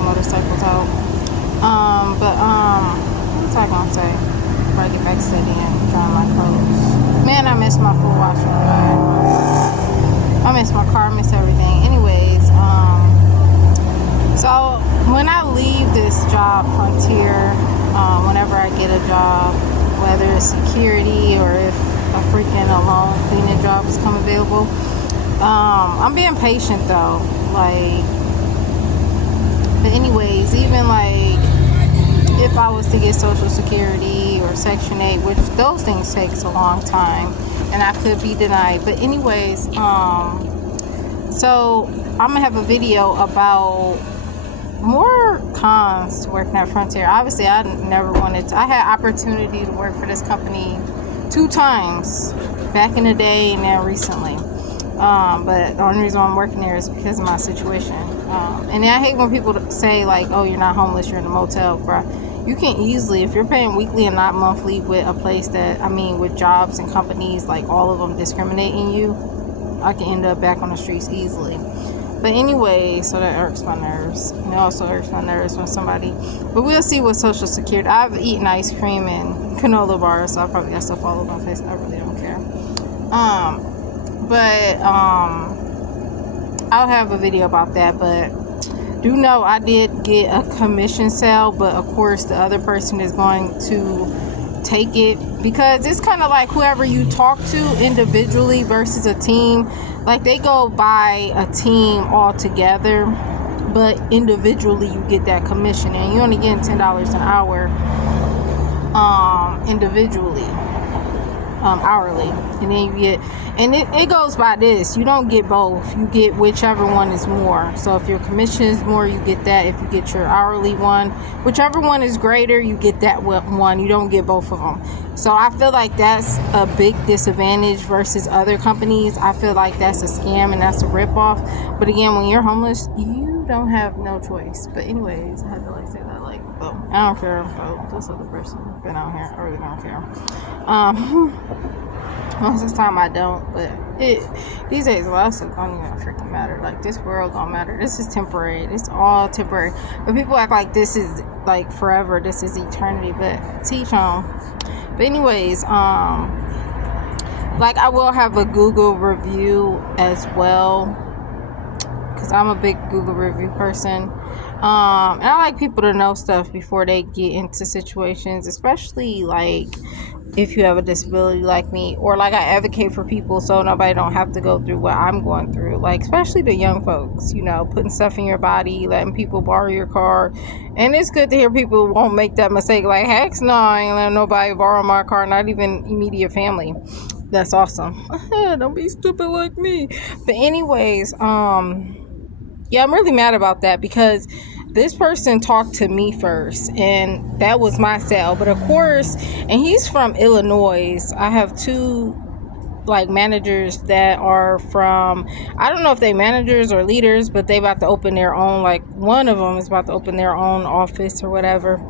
take motorcycles out. What was I gonna say before I get back studying, drying my clothes? Man, I miss my full wash and dry. I miss my car, I miss everything. Anyways, so when I leave this job, Frontier, whenever I get a job, whether it's security or if a freaking alone cleaning jobs come available, I'm being patient though. Like, but anyways, even like if I was to get Social Security or Section 8, which those things takes a long time, and I could be denied. But anyways, so I'm gonna have a video about more cons to working at Frontier. Obviously, I never wanted to. I had opportunity to work for this company 2 times back in the day and then recently. But the only reason why I'm working there is because of my situation. And I hate when people say like, "Oh, you're not homeless, you're in a motel," bro. You can easily, if you're paying weekly and not monthly with a place that, with jobs and companies, like all of them discriminating you, I can end up back on the streets easily. But anyway, so that irks my nerves. And it also irks my nerves when somebody, but we'll see with Social Security. I've eaten ice cream and canola bars, so I probably got stuff all over my face. I really don't care. I'll have a video about that, but do know I did get a commission sale, but of course the other person is going to take it, because it's kind of like whoever you talk to individually versus a team. Like, they go by a team all together, but individually you get that commission, and you only get $10 an hour individually, hourly. And then you get, and it goes by this, you don't get both, you get whichever one is more. So if your commission is more, you get that. If you get your hourly one, whichever one is greater, you get that one. You don't get both of them. So I feel like that's a big disadvantage versus other companies. I feel like that's a scam and that's a ripoff. But again, when you're homeless, you don't have no choice. But anyways, I had to say that, I don't care about this other person been out here. I really don't care. Most of the time I don't, but these days a lot of stuff don't even freaking matter. Like, this world don't matter. This is temporary. It's all temporary. But people act like this is like forever. This is eternity. But teach on. But anyways, I will have a Google review as well, because I'm a big Google review person. And I like people to know stuff before they get into situations, especially like if you have a disability like me, or like I advocate for people so nobody don't have to go through what I'm going through, like especially the young folks, putting stuff in your body, letting people borrow your car. And it's good to hear people won't make that mistake, like, heck no, I ain't letting nobody borrow my car, not even immediate family. That's awesome. Don't be stupid like me. But anyways, yeah, I'm really mad about that, because this person talked to me first, and that was my sale. But of course, and he's from Illinois. I have 2 managers that are from, I don't know if they managers or leaders, but they about to open their own, one of them is about to open their own office or whatever.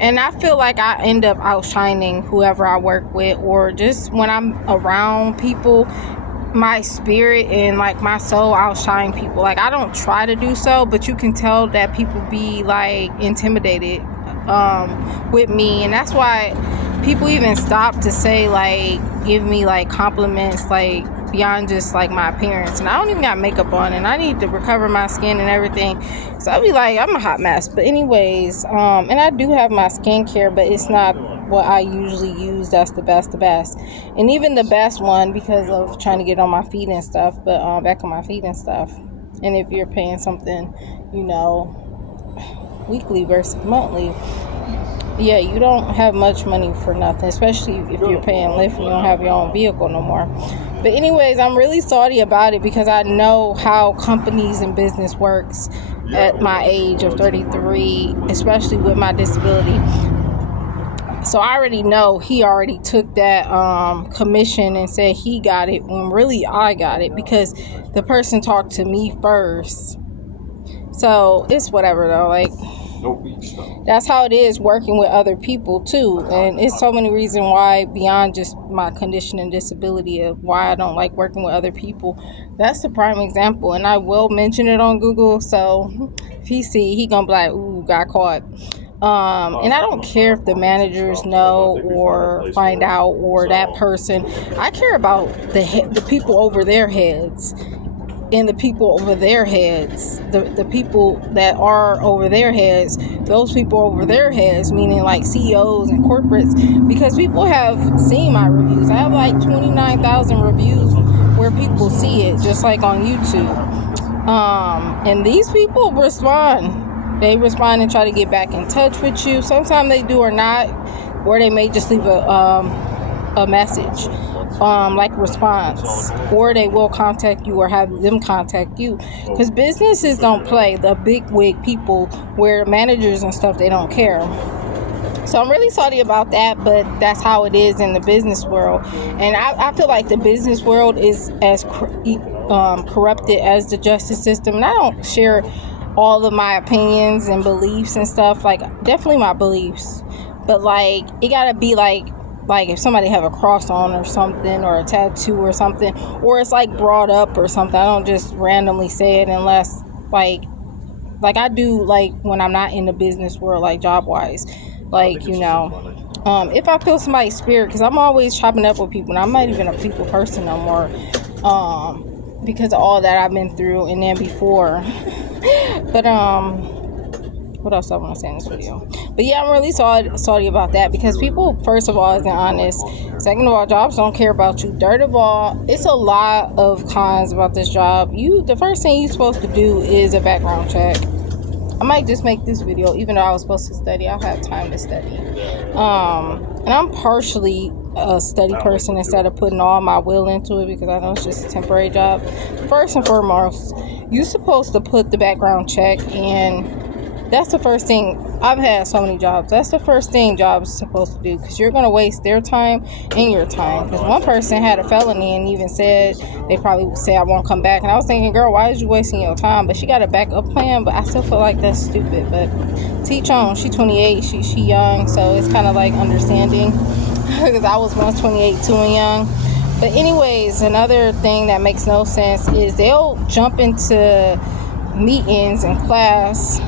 And I feel like I end up outshining whoever I work with, or just when I'm around people, my spirit and my soul outshine people. Like, I don't try to do so, but you can tell that people be intimidated with me. And that's why people even stop to say give me compliments beyond just my appearance. And I don't even got makeup on, and I need to recover my skin and everything. So I'll be I'm a hot mess. But anyways, and I do have my skincare, but it's not what I usually use. That's the best, and even the best one, because of trying to get on my feet and stuff, but back on my feet and stuff. And if you're paying something, weekly versus monthly, yeah, you don't have much money for nothing, especially if you're paying Lyft and you don't have your own vehicle no more. But anyways, I'm really salty about it, because I know how companies and business works at my age of 33, especially with my disability. So I already know he already took that commission and said he got it, when really I got it, because the person talked to me first. So it's whatever though. that's how it is working with other people too. And it's so many reasons why, beyond just my condition and disability, of why I don't like working with other people. That's the prime example, and I will mention it on Google, so if he see, he gonna be like, ooh, got caught. And I don't care if the managers know or find out, or that person. I care about the people over their heads, and the people over their heads, the people that are over their heads, those people over their heads, meaning like CEOs and corporates, because people have seen my reviews. I have like 29,000 reviews where people see it, just like on YouTube. And these people respond. They respond and try to get back in touch with you. Sometimes they do or not, or they may just leave a message, like response, or they will contact you or have them contact you. Because businesses don't play, the big wig people, where managers and stuff, they don't care. So I'm really sorry about that, but that's how it is in the business world. And I feel like the business world is as corrupted as the justice system. And I don't share all of my opinions and beliefs and stuff, like definitely my beliefs, but like it gotta be like if somebody have a cross on or something, or a tattoo or something, or it's like brought up or something. I don't just randomly say it unless like I do, like when I'm not in the business world, like job wise, like if I feel somebody's spirit, because I'm always chopping up with people, and I'm not even a people person no more, because of all that I've been through and then before. But what else I want to say in this video? But yeah, I'm really sorry about that, because people, first of all, isn't honest. Second of all, jobs don't care about you. Third of all, it's a lot of cons about this job. The first thing you're supposed to do is a background check. I might just make this video, even though I was supposed to study. I'll have time to study. And I'm partially a study person instead of putting all my will into it, because I know it's just a temporary job. First and foremost, you're supposed to put the background check, and that's the first thing. I've had so many jobs. That's the first thing jobs are supposed to do, because you're going to waste their time and your time. Because one person had a felony and even said, they probably would say, I won't come back. And I was thinking, girl, why is you wasting your time? But she got a backup plan, but I still feel like that's stupid. But teach on. She 28. She young, so it's kind of like understanding, because I was once 28 too and young. But anyways, another thing that makes no sense is they'll jump into meetings and class,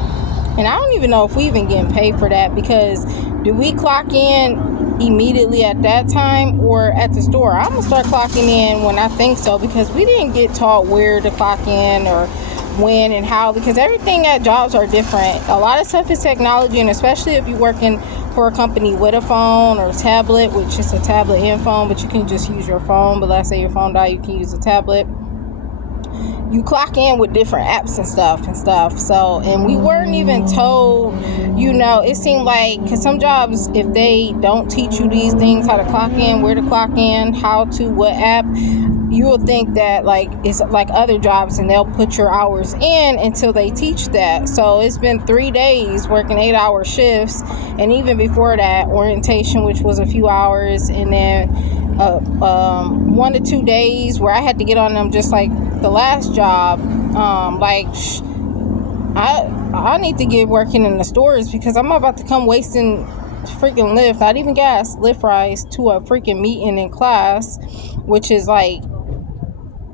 and I don't even know if we even getting paid for that, because do we clock in immediately at that time or at the store? I'm gonna start clocking in when I think so, because we didn't get taught where to clock in or when and how, because everything at jobs are different. A lot of stuff is technology, and especially if you're working for a company with a phone or tablet, which is a tablet and phone, but you can just use your phone. But let's say your phone died, you can use a tablet. You clock in with different apps and stuff. So, and we weren't even told, it seemed like, because some jobs, if they don't teach you these things, how to clock in, where to clock in, what app, you will think that like it's like other jobs, and they'll put your hours in until they teach that. So it's been 3 days working 8-hour shifts, and even before that, orientation, which was a few hours, and then 1 to 2 days where I had to get on them, just like the last job. I need to get working in the stores, because I'm about to come wasting freaking Lyft, not even gas, Lyft rides to a freaking meeting in class, which is like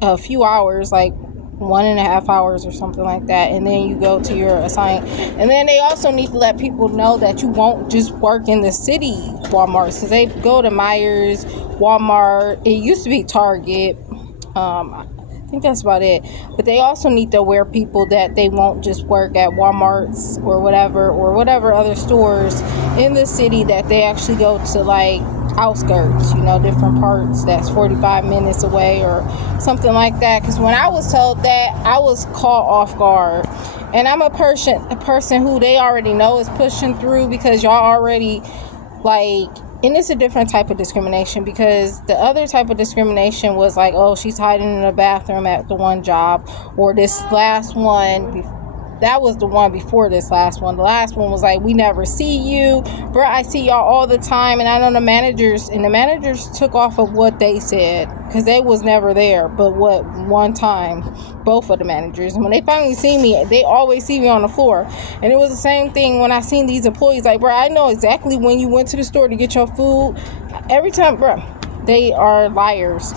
a few hours, like 1.5 hours or something like that, and then you go to your assignment. And then they also need to let people know that you won't just work in the city Walmarts, because they go to Myers, Walmart, it used to be Target, I think that's about it. But they also need to aware people that they won't just work at Walmarts or whatever other stores in the city, that they actually go to like outskirts, different parts that's 45 minutes away or something like that. Because when I was told that, I was caught off guard. And I'm a person who they already know is pushing through, because y'all already like, and it's a different type of discrimination, because the other type of discrimination was like, oh, she's hiding in the bathroom at the one job, or this last one that was the one before this last one. The last one was like, we never see you, bro. I see y'all all the time. And I know the managers took off of what they said, because they was never there. But what one time, both of the managers, and when they finally see me, they always see me on the floor. And it was the same thing when I seen these employees, like, bro, I know exactly when you went to the store to get your food. Every time, bro, they are liars.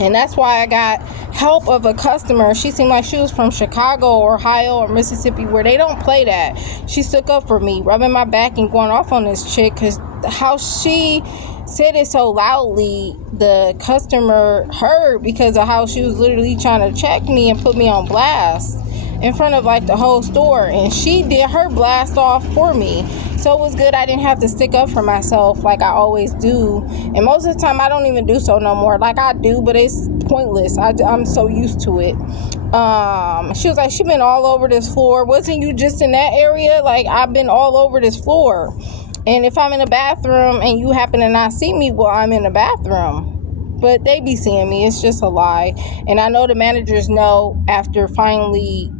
And that's why I got help of a customer. She seemed like she was from Chicago or Ohio or Mississippi, where they don't play that. She stuck up for me, rubbing my back and going off on this chick, because how she said it so loudly, the customer heard, because of how she was literally trying to check me and put me on blast in front of like the whole store. And she did her blast off for me. So it was good. I didn't have to stick up for myself like I always do. And most of the time I don't even do so no more. Like I do, but it's pointless. I'm so used to it. She was like, she been all over this floor. Wasn't you just in that area? Like, I've been all over this floor. And if I'm in the bathroom and you happen to not see me, well, I'm in the bathroom. But they be seeing me. It's just a lie. And I know the managers know after finally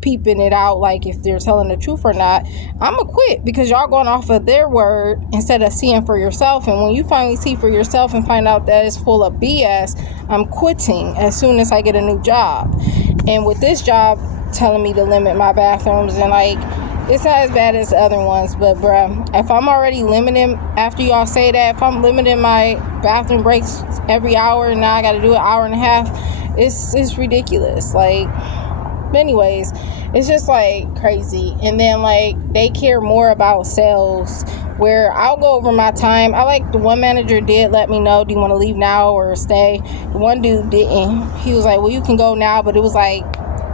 peeping it out, like if they're telling the truth or not. I'ma quit, because y'all going off of their word instead of seeing for yourself. And when you finally see for yourself and find out that it's full of BS, I'm quitting as soon as I get a new job. And with this job telling me to limit my bathrooms, and like, it's not as bad as the other ones, but bruh, if I'm already limiting, after y'all say that, if I'm limiting my bathroom breaks every hour and now I gotta do an hour and a half, it's ridiculous. Like, but anyways, it's just like crazy. And then like, they care more about sales, where I'll go over my time. I like, the one manager did let me know, do you want to leave now or stay? The one dude didn't. He was like, well, you can go now, but it was like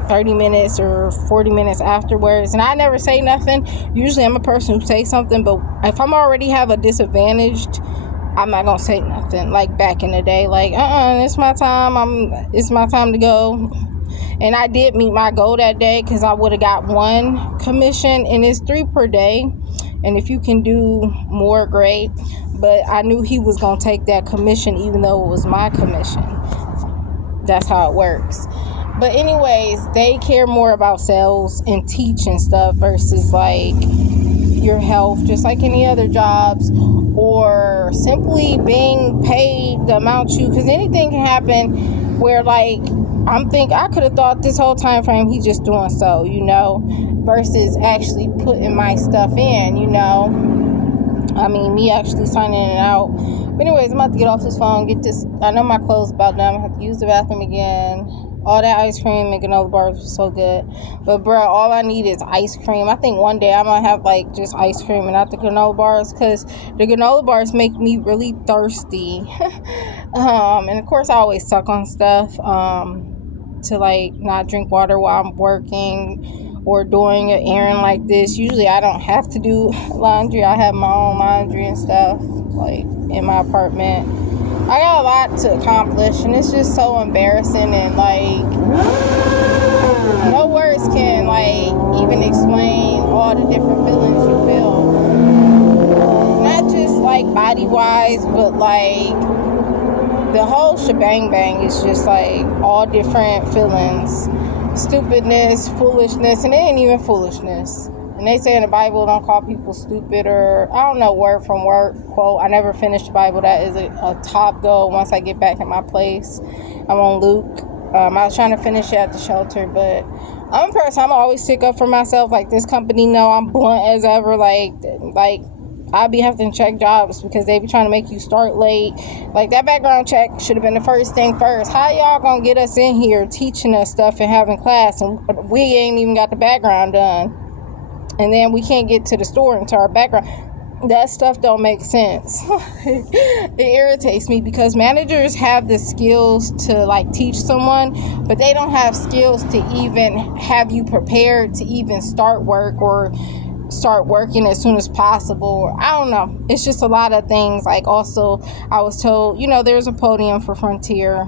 30 minutes or 40 minutes afterwards. And I never say nothing. Usually I'm a person who says something, but if I'm already have a disadvantage, I'm not gonna say nothing. Like back in the day, like, it's my time. It's my time to go. And I did meet my goal that day, because I would have got one commission, and it's 3 per day. And if you can do more, great. But I knew he was going to take that commission, even though it was my commission. That's how it works. But anyways, they care more about sales and teaching stuff versus like your health, just like any other jobs, or simply being paid the amount you, because anything can happen where like, I could have thought this whole time frame he's just doing so, versus actually putting my stuff in, I mean, me actually signing it out. But anyways, I'm about to get off this phone, get this. I know my clothes about done. I have to use the bathroom again. All that ice cream and granola bars was so good. But, bro, all I need is ice cream. I think one day I might have, like, just ice cream and not the granola bars, because the granola bars make me really thirsty. And, of course, I always suck on stuff to, like, not drink water while I'm working or doing an errand like this. Usually I don't have to do laundry. I have my own laundry and stuff, like, in my apartment. I got a lot to accomplish, and it's just so embarrassing, and like, no words can like even explain all the different feelings you feel. Not just like body wise, but like the whole shebang bang is just like all different feelings. Stupidness, foolishness, and it ain't even foolishness. And they say in the Bible, don't call people stupid, or I don't know, word from word quote. I never finished the Bible. That is a top goal once I get back at my place. I'm on Luke. I was trying to finish it at the shelter, but I'm a person, I'm always stick up for myself. Like, this company know I'm blunt as ever. Like I be having to check jobs because they be trying to make you start late. Like, that background check should have been the first thing first. How y'all gonna get us in here teaching us stuff and having class, and we ain't even got the background done? And then we can't get to the store into our background. That stuff don't make sense. It irritates me because managers have the skills to like teach someone, but they don't have skills to even have you prepared to even start work or start working as soon as possible. I don't know. It's just a lot of things. Like, also, I was told, there's a podium for Frontier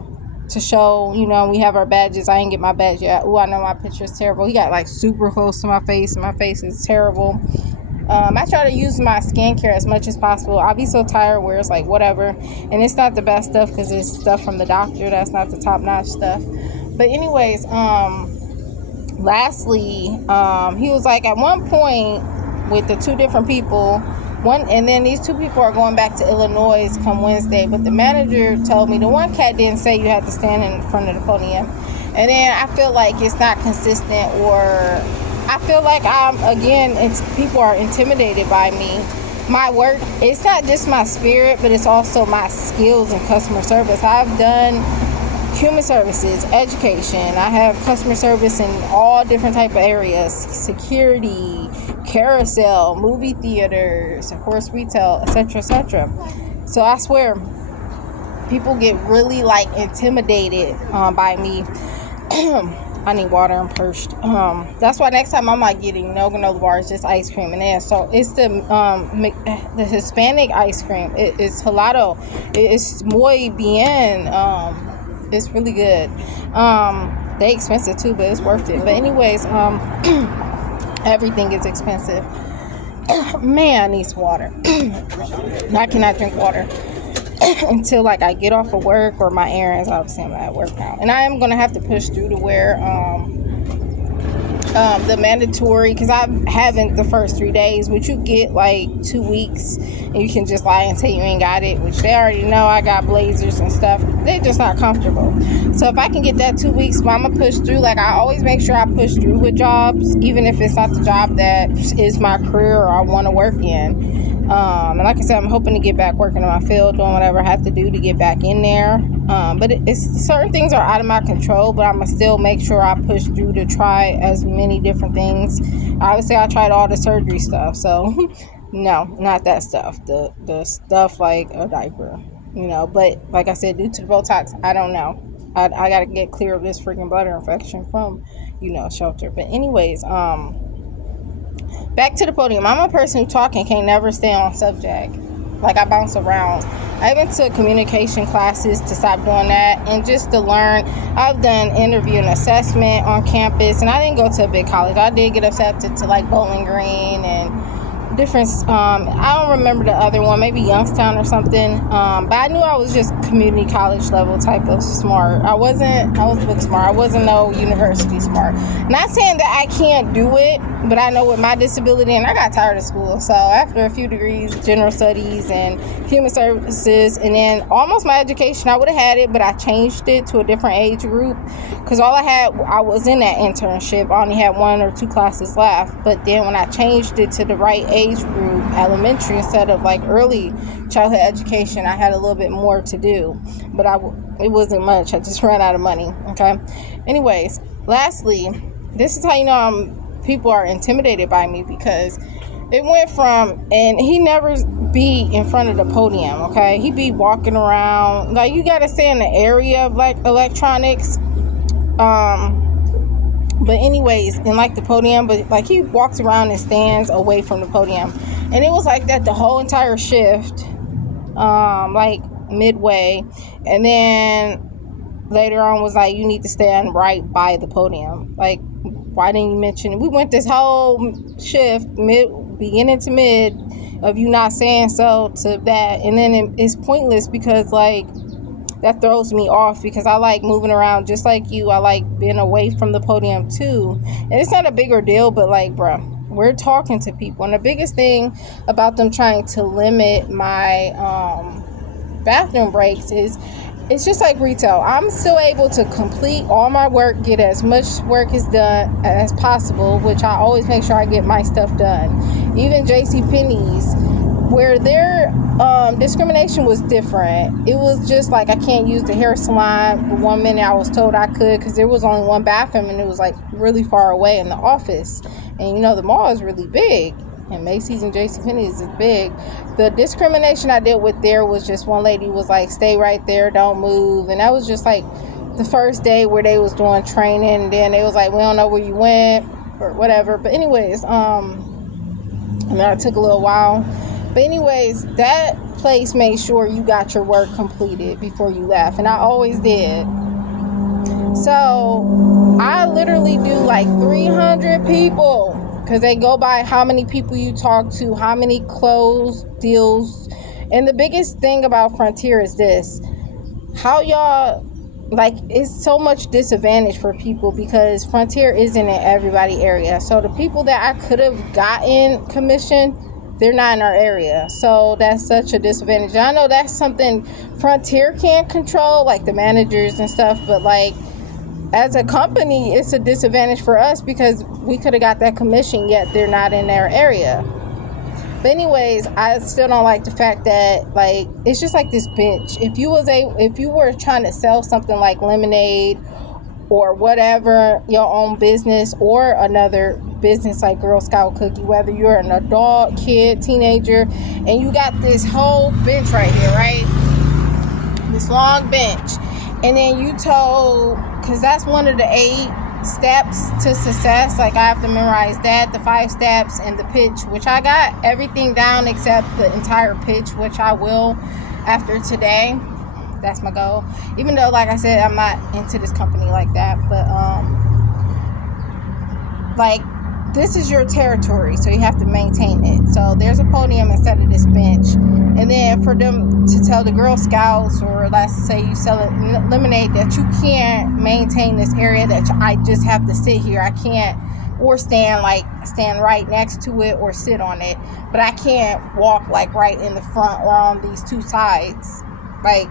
to show, we have our badges. I ain't get my badge yet. Oh, I know my picture is terrible. He got like super close to my face, and my face is terrible. I try to use my skincare as much as possible. I'll be so tired where it's like whatever, and it's not the best stuff because it's stuff from the doctor. That's not the top notch stuff. But anyways, lastly, he was like, at one point with the two different people, and then these two people are going back to Illinois come Wednesday, but the manager told me the one cat didn't say you had to stand in front of the podium. And then I feel like it's not consistent, or I feel like people are intimidated by me. My work, it's not just my spirit, but it's also my skills in customer service. I've done human services, education. I have customer service in all different type of areas: security, carousel, movie theaters, of course, retail, etc., etc. So I swear, people get really like intimidated by me. I need water. I'm parched. That's why next time I'm not getting no granola bars, just ice cream. And then so it's the Hispanic ice cream. It's helado. It's muy bien. It's really good. They expensive too, but it's worth it. But anyways, everything is expensive. Man, I need some water. I cannot drink water until like I get off of work or my errands. Obviously I'm at work now, and I am gonna have to push through to wear the mandatory, because I haven't the first 3 days, which you get like 2 weeks, and you can just lie and say you ain't got it, which they already know. I got blazers and stuff. They're just not comfortable. So if I can get that 2 weeks, I'm gonna push through. Like, I always make sure I push through with jobs, even if it's not the job that is my career or I want to work in. And like I said, I'm hoping to get back working in my field, doing whatever I have to do to get back in there. But it's certain things are out of my control, but I'm gonna still make sure I push through to try as many different things. Obviously, I tried all the surgery stuff, so no, not that stuff. The stuff like a diaper, But like I said, due to the Botox, I don't know. I gotta get clear of this freaking bladder infection from, shelter. But anyways, back to the podium. I'm a person who talk and can't never stay on subject. Like, I bounce around. I even took communication classes to stop doing that and just to learn. I've done interview and assessment on campus, and I didn't go to a big college. I did get accepted to like Bowling Green and different, I don't remember the other one, maybe Youngstown or something, but I knew I was just community college level type of smart. I was book smart. I wasn't no university smart. Not saying that I can't do it, but I know with my disability, and I got tired of school, so after a few degrees, general studies and human services, and then almost my education, I would have had it, but I changed it to a different age group, because I was in that internship. I only had 1 or 2 classes left, but then when I changed it to the right age group, elementary instead of like early childhood education, I had a little bit more to do, but it wasn't much. I just ran out of money. Okay. Anyways, lastly, this is how people are intimidated by me, because it went from, and he never be in front of the podium. Okay, he be walking around, like, you gotta stay in the area of like electronics. But anyways, in like the podium, but like he walks around and stands away from the podium. And it was like that the whole entire shift, like midway. And then later on was like, you need to stand right by the podium. Like, why didn't you mention it? We went this whole shift, beginning to mid, of you not saying so to that. And then it's pointless, because like, that throws me off, because I like moving around just like you. I like being away from the podium too. And it's not a bigger deal, but like, bruh, we're talking to people. And the biggest thing about them trying to limit my bathroom breaks is, it's just like retail. I'm still able to complete all my work, get as much work as done as possible, which I always make sure I get my stuff done. Even JCPenney's, where their discrimination was different. It was just like, I can't use the hair salon. But 1 minute I was told I could, because there was only 1 bathroom, and it was like really far away in the office. And the mall is really big, and Macy's and JCPenney's is big. The discrimination I dealt with there was just, one lady was like, stay right there, don't move. And that was just like the first day where they was doing training, and then they was like, we don't know where you went or whatever. But anyways, that took a little while. But anyways, that place made sure you got your work completed before you left. And I always did. So I literally do like 300 people, because they go by how many people you talk to, how many closed deals. And the biggest thing about Frontier is this: how y'all like, it's so much disadvantage for people because Frontier isn't in everybody area. So the people that I could have gotten commission, they're not in our area. So that's such a disadvantage. I know that's something Frontier can't control, like the managers and stuff, but like as a company, it's a disadvantage for us because we could have got that commission, yet they're not in their area. But anyways, I still don't like the fact that, like, it's just like this bench. If you were trying to sell something like lemonade or whatever, your own business or another business like Girl Scout Cookie, whether you're an adult, kid, teenager, and you got this whole bench right here, right? This long bench. And then you told, because that's one of the 8 steps to success, like I have to memorize that, the 5 steps, and the pitch, which I got everything down except the entire pitch, which I will after today. That's my goal, even though, like I said, I'm not into this company like that. But like, this is your territory, so you have to maintain it. So there's a podium instead of this bench. And then for them to tell the Girl Scouts, or let's say you sell lemonade, that you can't maintain this area, that I just have to sit here. I can't, or stand right next to it or sit on it, but I can't walk like right in the front or on these 2 sides. Like,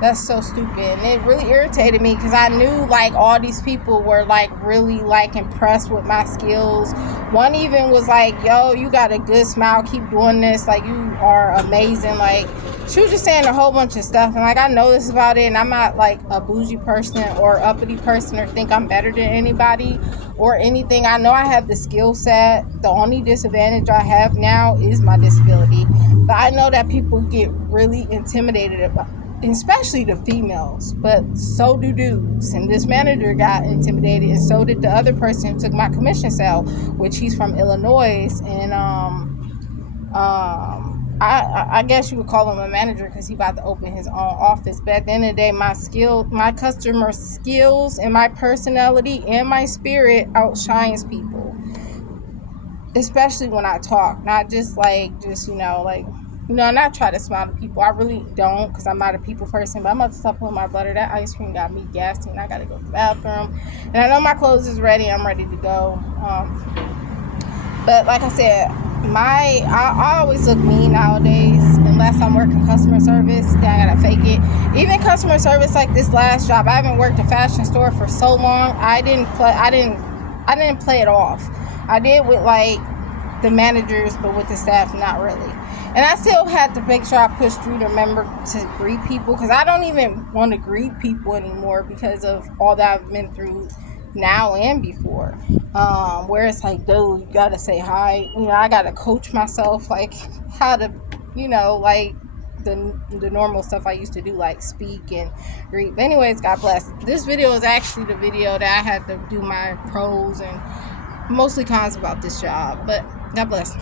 that's so stupid. And it really irritated me because I knew like all these people were like really like impressed with my skills. One even was like, yo, you got a good smile, keep doing this, like you are amazing. Like, she was just saying a whole bunch of stuff, and like I know this about it, and I'm not like a bougie person or uppity person or think I'm better than anybody or anything. I know I have the skill set. The only disadvantage I have now is my disability. But I know that people get really intimidated about, especially the females, but so do dudes. And this manager got intimidated, and so did the other person who took my commission sale, which he's from Illinois. And I guess you would call him a manager because he about to open his own office. But at the end of the day, my customer skills and my personality and my spirit outshines people, especially when I talk, not just not try to smile to people. I really don't, because I'm not a people person. But I'm about to stop putting my butter. That ice cream got me gassy, and I gotta go to the bathroom. And I know my clothes is ready. I'm ready to go. But like I said, I always look mean nowadays, unless I'm working customer service. Then I gotta fake it. Even customer service, like this last job, I haven't worked a fashion store for so long. I didn't play it off. I did with like the managers, but with the staff, not really. And I still had to make sure I pushed through to remember to greet people, because I don't even want to greet people anymore because of all that I've been through now and before. Where it's like, dude, you gotta say hi. I gotta coach myself, like how to, like the normal stuff I used to do, like speak and greet. But anyways, God bless. This video is actually the video that I had to do my pros and mostly cons about this job. But God bless.